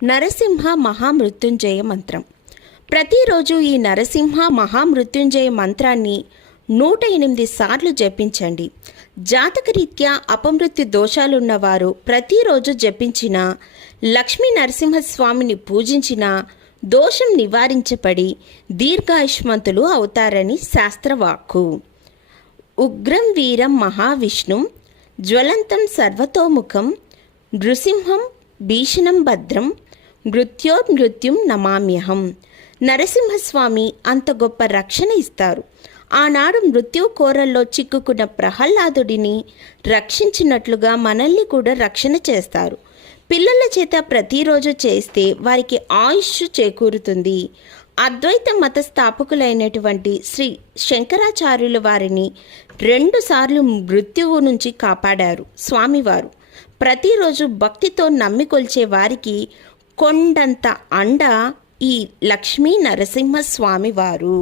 నరసింహ మహామృత్యుంజయ మంత్రం. ప్రతిరోజు ఈ నరసింహ మహామృత్యుంజయ మంత్రాన్ని 108 సార్లు జపించండి. జాతకరీత్యా అపమృత్యు దోషాలున్నవారు ప్రతిరోజు జపించిన, లక్ష్మీ నరసింహస్వామిని పూజించిన దోషం నివారించబడి దీర్ఘాయుష్మంతులు అవుతారని శాస్త్రవాక్కు. ఉగ్రం వీరం మహావిష్ణుం జ్వలంతం సర్వతోముఖం నృసింహం భీషణం భద్రం మృత్యోర్మృత్యుం నమామ్యహం. నరసింహస్వామి అంత గొప్ప రక్షణ ఇస్తారు. ఆనాడు మృత్యు కోరల్లో చిక్కుకున్న ప్రహ్లాదుడిని రక్షించినట్లుగా మనల్ని కూడా రక్షణ చేస్తారు. పిల్లల చేత ప్రతిరోజు చేస్తే వారికి ఆయుష్ చేకూరుతుంది. అద్వైత మత స్థాపకులైనటువంటి శ్రీ శంకరాచార్యుల వారిని 2 సార్లు మృత్యువు నుంచి కాపాడారు స్వామివారు. ప్రతిరోజు భక్తితో నమ్మికొల్చే వారికి కొండంత అండ ఈ లక్ష్మీ నరసింహస్వామి వారు.